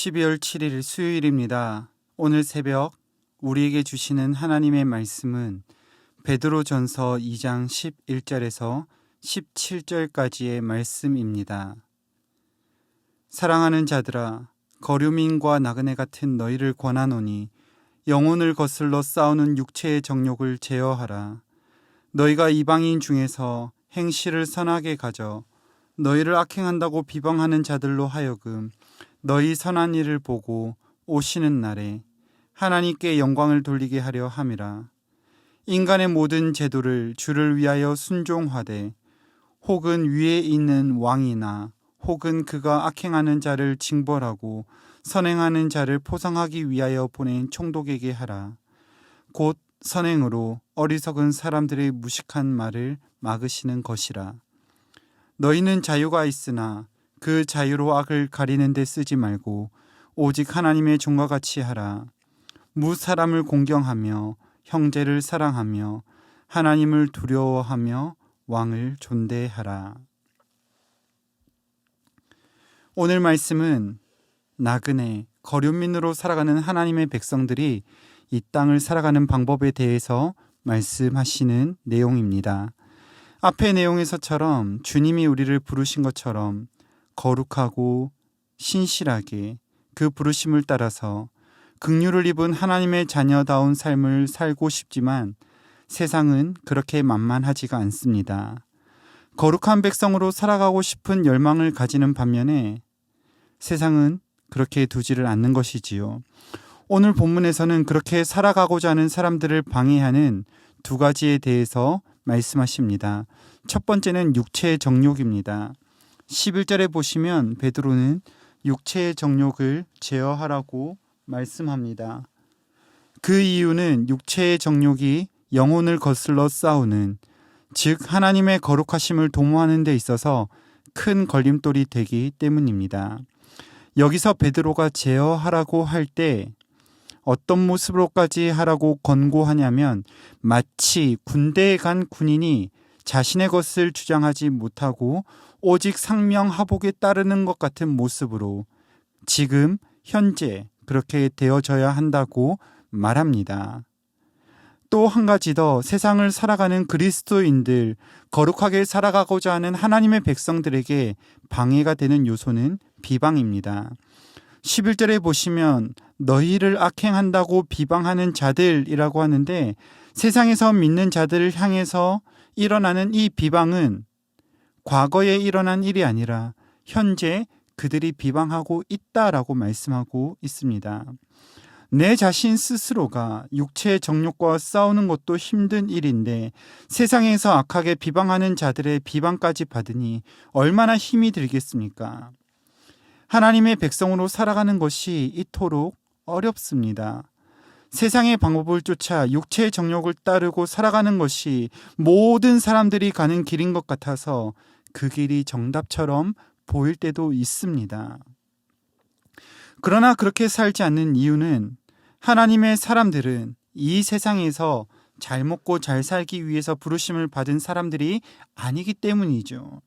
12월 7일 수요일입니다. 오늘 새벽 우리에게 주시는 하나님의 말씀은 베드로전서 2장 11절에서 17절까지의 말씀입니다. 사랑하는 자들아, 거류민과 나그네 같은 너희를 권하노니 영혼을 거슬러 싸우는 육체의 정욕을 제어하라. 너희가 이방인 중에서 행실을 선하게 가져 너희를 악행한다고 비방하는 자들로 하여금 너희 선한 일을 보고 오시는 날에 하나님께 영광을 돌리게 하려 함이라. 인간의 모든 제도를 주를 위하여 순종하되 혹은 위에 있는 왕이나 혹은 그가 악행하는 자를 징벌하고 선행하는 자를 포상하기 위하여 보낸 총독에게 하라. 곧 선행으로 어리석은 사람들의 무식한 말을 막으시는 것이라. 너희는 자유가 있으나 그 자유로 악을 가리는 데 쓰지 말고 오직 하나님의 종과 같이 하라. 무사람을 공경하며 형제를 사랑하며 하나님을 두려워하며 왕을 존대하라. 오늘 말씀은 나그네, 거류민으로 살아가는 하나님의 백성들이 이 땅을 살아가는 방법에 대해서 말씀하시는 내용입니다. 앞의 내용에서처럼 주님이 우리를 부르신 것처럼 거룩하고 신실하게 그 부르심을 따라서 긍휼을 입은 하나님의 자녀다운 삶을 살고 싶지만 세상은 그렇게 만만하지가 않습니다. 거룩한 백성으로 살아가고 싶은 열망을 가지는 반면에 세상은 그렇게 두지를 않는 것이지요. 오늘 본문에서는 그렇게 살아가고자 하는 사람들을 방해하는 두 가지에 대해서 말씀하십니다. 첫 번째는 육체의 정욕입니다. 11절에 보시면 베드로는 육체의 정욕을 제어하라고 말씀합니다. 그 이유는 육체의 정욕이 영혼을 거슬러 싸우는, 즉 하나님의 거룩하심을 도모하는 데 있어서 큰 걸림돌이 되기 때문입니다. 여기서 베드로가 제어하라고 할 때 어떤 모습으로까지 하라고 권고하냐면 마치 군대에 간 군인이 자신의 것을 주장하지 못하고 오직 상명하복에 따르는 것 같은 모습으로 지금 현재 그렇게 되어져야 한다고 말합니다. 또 한 가지 더, 세상을 살아가는 그리스도인들, 거룩하게 살아가고자 하는 하나님의 백성들에게 방해가 되는 요소는 비방입니다. 11절에 보시면 너희를 악행한다고 비방하는 자들이라고 하는데 세상에서 믿는 자들을 향해서 일어나는 이 비방은 과거에 일어난 일이 아니라 현재 그들이 비방하고 있다라고 말씀하고 있습니다. 내 자신 스스로가 육체의 정욕과 싸우는 것도 힘든 일인데 세상에서 악하게 비방하는 자들의 비방까지 받으니 얼마나 힘이 들겠습니까? 하나님의 백성으로 살아가는 것이 이토록 어렵습니다. 세상의 방법을 쫓아 육체의 정욕을 따르고 살아가는 것이 모든 사람들이 가는 길인 것 같아서 그 길이 정답처럼 보일 때도 있습니다. 그러나 그렇게 살지 않는 이유는 하나님의 사람들은 이 세상에서 잘 먹고 잘 살기 위해서 부르심을 받은 사람들이 아니기 때문이죠.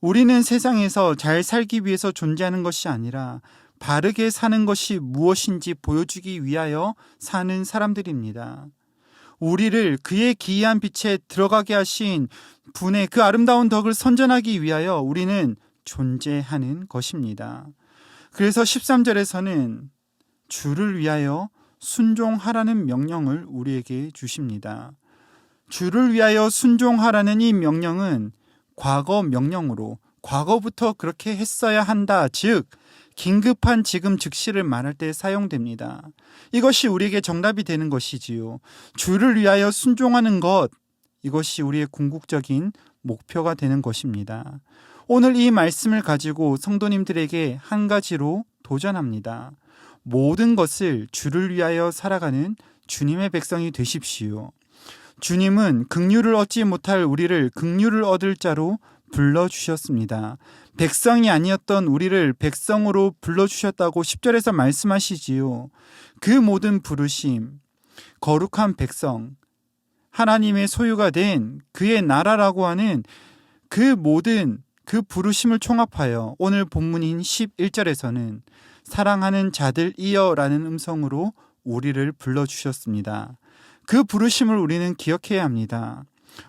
우리는 세상에서 잘 살기 위해서 존재하는 것이 아니라 바르게 사는 것이 무엇인지 보여주기 위하여 사는 사람들입니다. 우리를 그의 기이한 빛에 들어가게 하신 분의 그 아름다운 덕을 선전하기 위하여 우리는 존재하는 것입니다. 그래서 13절에서는 주를 위하여 순종하라는 명령을 우리에게 주십니다. 주를 위하여 순종하라는 이 명령은 과거 명령으로 과거부터 그렇게 했어야 한다, 즉 긴급한 지금 즉시를 말할 때 사용됩니다. 이것이 우리에게 정답이 되는 것이지요. 주를 위하여 순종하는 것, 이것이 우리의 궁극적인 목표가 되는 것입니다. 오늘 이 말씀을 가지고 성도님들에게 한 가지로 도전합니다. 모든 것을 주를 위하여 살아가는 주님의 백성이 되십시오. 주님은 긍휼을 얻지 못할 우리를 긍휼을 얻을 자로 불러주셨습니다. 백성이 아니었던 우리를 백성으로 불러주셨다고 10절에서 말씀하시지요. 그 모든 부르심, 거룩한 백성, 하나님의 소유가 된 그의 나라라고 하는 그 모든 그 부르심을 총합하여 오늘 본문인 11절에서는 사랑하는 자들이여라는 음성으로 우리를 불러주셨습니다. 그 부르심을 우리는 기억해야 합니다.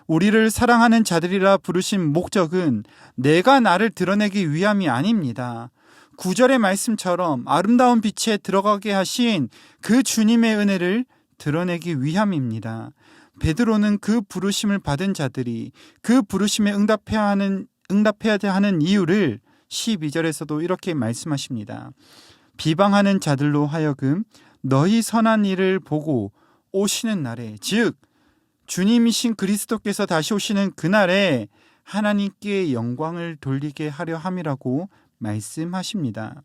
우리를 사랑하는 자들이라 부르신 목적은 내가 나를 드러내기 위함이 아닙니다. 9절의 말씀처럼 아름다운 빛에 들어가게 하신 그 주님의 은혜를 드러내기 위함입니다. 베드로는 그 부르심을 받은 자들이 그 부르심에 응답해야 하는 이유를 12절에서도 이렇게 말씀하십니다. 비방하는 자들로 하여금 너희 선한 일을 보고 오시는 날에, 즉 주님이신 그리스도께서 다시 오시는 그날에 하나님께 영광을 돌리게 하려 함이라고 말씀하십니다.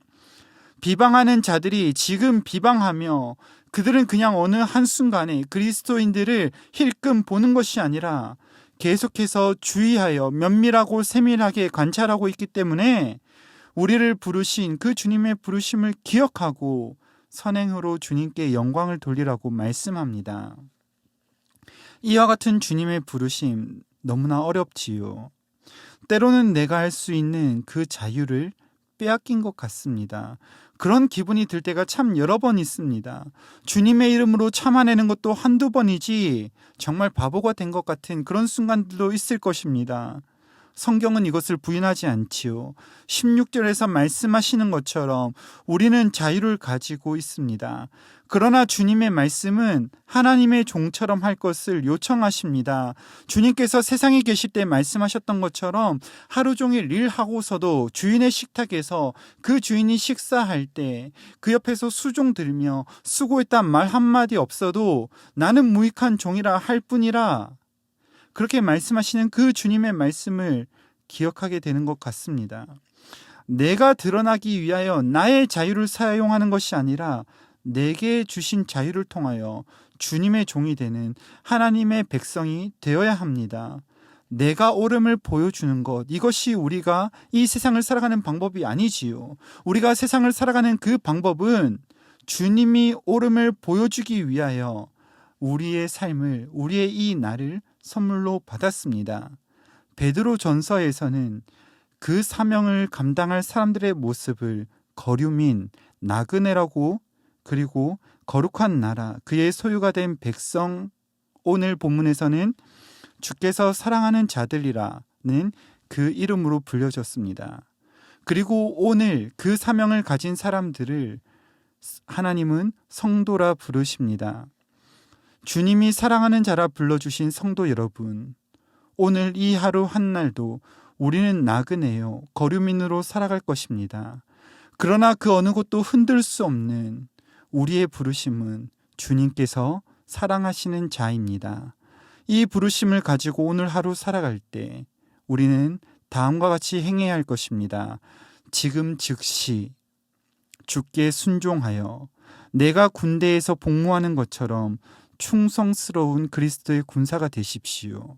비방하는 자들이 지금 비방하며 그들은 그냥 어느 한순간에 그리스도인들을 힐끔 보는 것이 아니라 계속해서 주의하여 면밀하고 세밀하게 관찰하고 있기 때문에 우리를 부르신 그 주님의 부르심을 기억하고 선행으로 주님께 영광을 돌리라고 말씀합니다. 이와 같은 주님의 부르심 너무나 어렵지요. 때로는 내가 할 수 있는 그 자유를 빼앗긴 것 같습니다. 그런 기분이 들 때가 참 여러 번 있습니다. 주님의 이름으로 참아내는 것도 한두 번이지 정말 바보가 된 것 같은 그런 순간들도 있을 것입니다. 성경은 이것을 부인하지 않지요. 16절에서 말씀하시는 것처럼 우리는 자유를 가지고 있습니다. 그러나 주님의 말씀은 하나님의 종처럼 할 것을 요청하십니다. 주님께서 세상에 계실 때 말씀하셨던 것처럼 하루 종일 일하고서도 주인의 식탁에서 그 주인이 식사할 때 그 옆에서 수종 들며 수고했단 말 한마디 없어도 나는 무익한 종이라 할 뿐이라, 그렇게 말씀하시는 그 주님의 말씀을 기억하게 되는 것 같습니다. 내가 드러나기 위하여 나의 자유를 사용하는 것이 아니라 내게 주신 자유를 통하여 주님의 종이 되는 하나님의 백성이 되어야 합니다. 내가 옳음을 보여주는 것, 이것이 우리가 이 세상을 살아가는 방법이 아니지요. 우리가 세상을 살아가는 그 방법은 주님이 옳음을 보여주기 위하여 우리의 삶을, 우리의 이 날을 선물로 받았습니다. 베드로전서에서는 그 사명을 감당할 사람들의 모습을 거류민, 나그네라고, 그리고 거룩한 나라, 그의 소유가 된 백성, 오늘 본문에서는 주께서 사랑하는 자들이라는 그 이름으로 불려졌습니다. 그리고 오늘 그 사명을 가진 사람들을 하나님은 성도라 부르십니다. 주님이 사랑하는 자라 불러주신 성도 여러분, 오늘 이 하루 한날도 우리는 나그네요, 거류민으로 살아갈 것입니다. 그러나 그 어느 것도 흔들 수 없는 우리의 부르심은 주님께서 사랑하시는 자입니다. 이 부르심을 가지고 오늘 하루 살아갈 때 우리는 다음과 같이 행해야 할 것입니다. 지금 즉시 주께 순종하여 내가 군대에서 복무하는 것처럼 충성스러운 그리스도의 군사가 되십시오.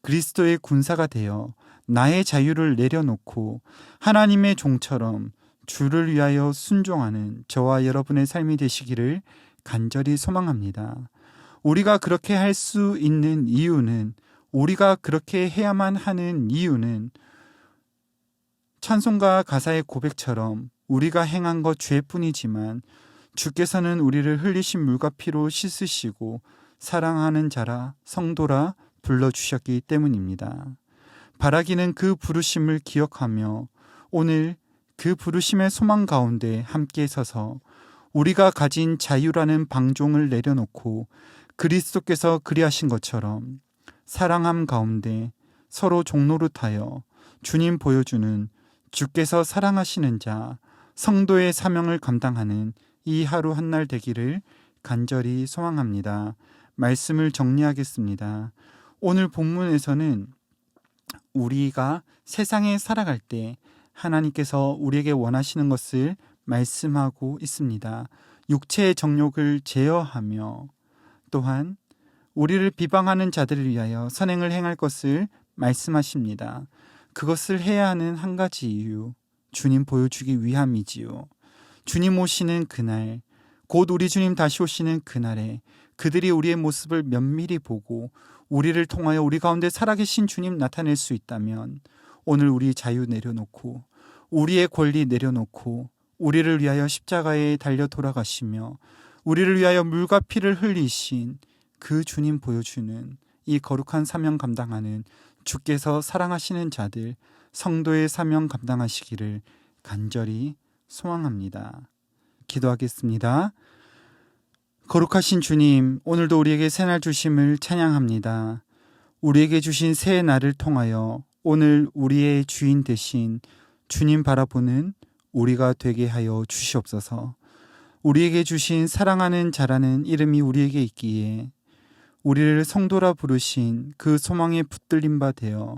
그리스도의 군사가 되어 나의 자유를 내려놓고 하나님의 종처럼 주를 위하여 순종하는 저와 여러분의 삶이 되시기를 간절히 소망합니다. 우리가 그렇게 할 수 있는 이유는, 우리가 그렇게 해야만 하는 이유는 찬송가 가사의 고백처럼 우리가 행한 것 죄뿐이지만 주께서는 우리를 흘리신 물과 피로 씻으시고 사랑하는 자라, 성도라 불러주셨기 때문입니다. 바라기는 그 부르심을 기억하며 오늘 그 부르심의 소망 가운데 함께 서서 우리가 가진 자유라는 방종을 내려놓고 그리스도께서 그리하신 것처럼 사랑함 가운데 서로 종노릇하여 주님 보여주는 주께서 사랑하시는 자, 성도의 사명을 감당하는 이 하루 한날 되기를 간절히 소망합니다. 말씀을 정리하겠습니다. 오늘 본문에서는 우리가 세상에 살아갈 때 하나님께서 우리에게 원하시는 것을 말씀하고 있습니다. 육체의 정욕을 제어하며 또한 우리를 비방하는 자들을 위하여 선행을 행할 것을 말씀하십니다. 그것을 해야 하는 한 가지 이유, 주님 보여주기 위함이지요. 주님 오시는 그날, 곧 우리 주님 다시 오시는 그날에 그들이 우리의 모습을 면밀히 보고 우리를 통하여 우리 가운데 살아계신 주님 나타낼 수 있다면 오늘 우리 자유 내려놓고 우리의 권리 내려놓고 우리를 위하여 십자가에 달려 돌아가시며 우리를 위하여 물과 피를 흘리신 그 주님 보여주는 이 거룩한 사명 감당하는 주께서 사랑하시는 자들, 성도의 사명 감당하시기를 간절히 소망합니다. 기도하겠습니다. 거룩하신 주님, 오늘도 우리에게 새날 주심을 찬양합니다. 우리에게 주신 새 날을 통하여 오늘 우리의 주인 되신 주님 바라보는 우리가 되게 하여 주시옵소서. 우리에게 주신 사랑하는 자라는 이름이 우리에게 있기에 우리를 성도라 부르신 그 소망에 붙들린 바 되어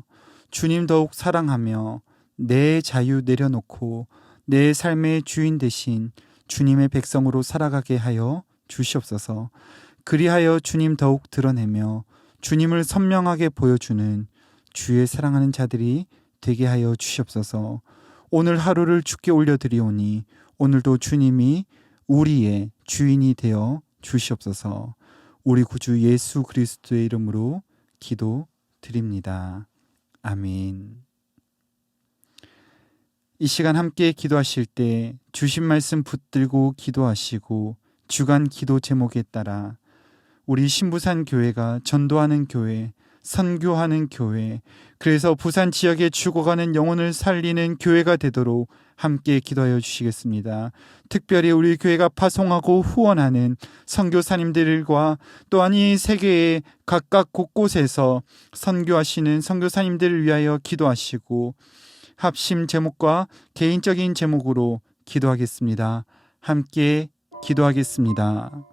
주님 더욱 사랑하며 내 자유 내려놓고 내 삶의 주인 되신 주님의 백성으로 살아가게 하여 주시옵소서. 그리하여 주님 더욱 드러내며 주님을 선명하게 보여주는 주의 사랑하는 자들이 되게 하여 주시옵소서. 오늘 하루를 주께 올려드리오니 오늘도 주님이 우리의 주인이 되어 주시옵소서. 우리 구주 예수 그리스도의 이름으로 기도드립니다. 아멘. 이 시간 함께 기도하실 때 주신 말씀 붙들고 기도하시고 주간 기도 제목에 따라 우리 신부산 교회가 전도하는 교회, 선교하는 교회, 그래서 부산 지역에 죽어가는 영혼을 살리는 교회가 되도록 함께 기도하여 주시겠습니다. 특별히 우리 교회가 파송하고 후원하는 선교사님들과 또한 이 세계의 각각 곳곳에서 선교하시는 선교사님들을 위하여 기도하시고 합심 제목과 개인적인 제목으로 기도하겠습니다. 함께 기도하겠습니다.